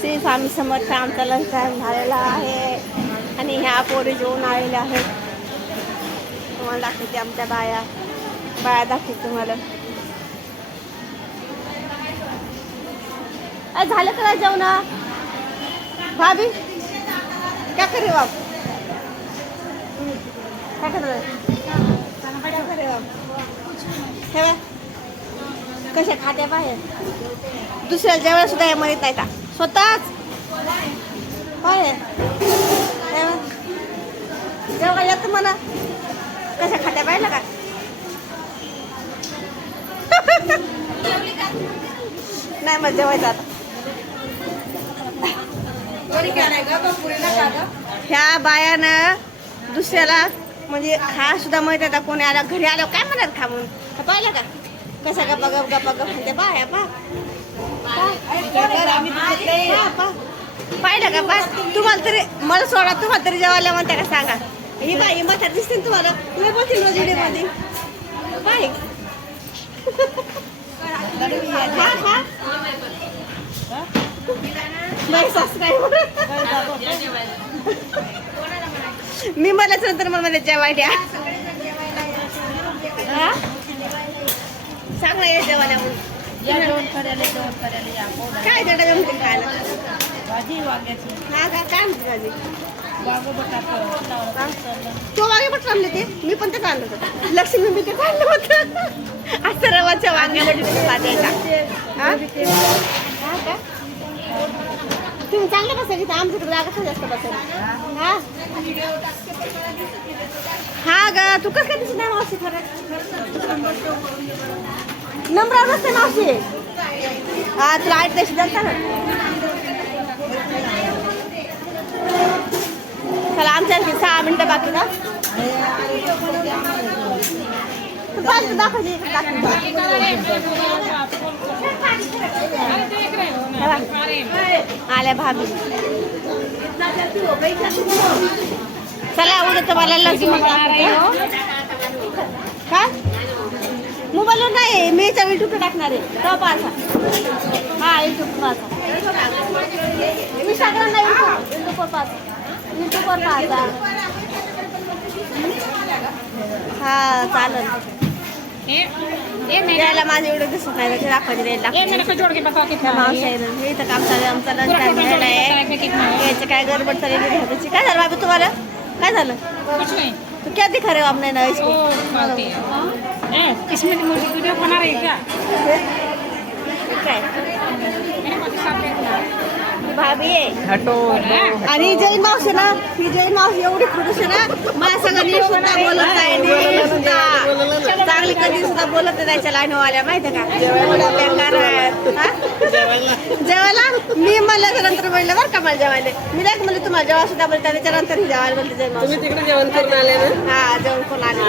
श्री स्वामी समर्थ आमचा lunch time झालेला आहे आणि ह्या पोरी जेवून आलेल्या आहेत. तुम्हाला दाखवते आमच्या बाया. बाया दाखवते तुम्हाला. झालं का जेवण? भाभी? काय करे बाप हो काय आप? हम्म, हो? हो हे कशा खात्या बाहेर? दुसऱ्या जेवण सुद्धा या नाही का स्वतःच? हे बघ, जेवायला येतं म्हणा. कशा खात्या पाहिलं का? नाही मग जेवायचं आता. ह्या बायानं दुसऱ्याला म्हणजे हा सुद्धा माहीत आहे का कोणी आला घरी आल्यावर काय म्हणत खा म्हणून पाहिलं का? कसा गप्पा गप गप्पा गप म्हणते बाया पा पाहिलं का पा तुम्हाला तरी मला सोडा तुम्हाला तरी जेवायला म्हणते का सांगा. ही बाई ही म्हातारी दिसते ना तुम्हाला. तुम्ही बोलतील रोजमध्ये हा, हा. मी मलाच नंतर मला जेवायला द्या हा? सांग ना ये जेवण करायला जेवण करायला या. पोरं. काय देता जमते खायला? भाजी वांग्याची. हा का? काय म्हणते वांगं बटाटं, उचललं. तो वांगे पण ते? मी पण तेच आणलं होतं. लक्ष्मी मी तेच आणलं होतं. असं रवाच्या वांग्यामध्ये द्यायचा हा? हा का? तुम्ही चांगलं बसायचे आमच्याकडे जागा जास्त बसायला. हा? हा ग तू कसं काय दिसत नाही मावशी खरं नंबर नसते मावशी. हा तुला आठ देश जाता ना. चला आमच्या सहा मिनिटं बाकी ना. पाच दाखवायची इकडे दाखव. आल्या भाभी. चला उद्या तुम्हाला लक्ष्मी हो. काय? मोबाईलवर नाही मी याच्या युट्यूब टाकणार आहे. तो पाहा हा युट्यूब पाहा इंस्टाग्राम नाही युट्यूबवर पाहा युट्यूबवर पाहा हा चालेल. यायला माझे व्हिडिओ दिसत नाही त्याचे दाखवायचे मावशी हे इथं काम चालू आहे आमचा लंच टाइम झालेला आहे यायचं काय गडबड चालली काय झालं बाबा तुम्हाला? काय झालं? तू क्या दिखा रहे हो आपने ना इसको? इसमें वीडियो बना रही क्या? काय? भाभी आहे हटो आणि जैन मावशी ना? ही जैन मावशी एवढी खुश आहे ना? सगळं नीट सुद्धा बोलत नाही. नीट सुद्धा चांगली कधी सुद्धा बोलत नाही. त्याच्या लाईनवाल्या माहिती का? एवढ्या बेकार आहेत. जेवायला? मी म्हणलं नंतर म्हणलं बरं का मला जेवायला. मी नाही म्हणलं तुम्हाला जेव्हा सुद्धा बोलता त्याच्यानंतर ही जेवायला मावशी तुम्ही तिकडे जेवण करून आले ना? हा जेवण कोण आले.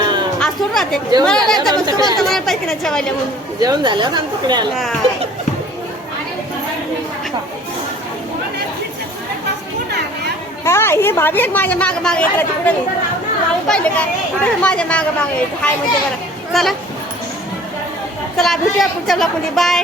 आज सोडून राहते. मला नाही झालं तर मग आमच्याकडे तुम्हाला तर मला पाहिजे ना जेवायला म्हणून. जेवण आमच्याकडे आलं. हा. हा भाभी एक माझ्या माग माग येत राहते. कुठे पाहिलं का? कुठे माझ्या माग माग येत? हाय म्हणजे बरं. चला. चला भेटूया पुढच्या ब्लॉगमध्ये बाय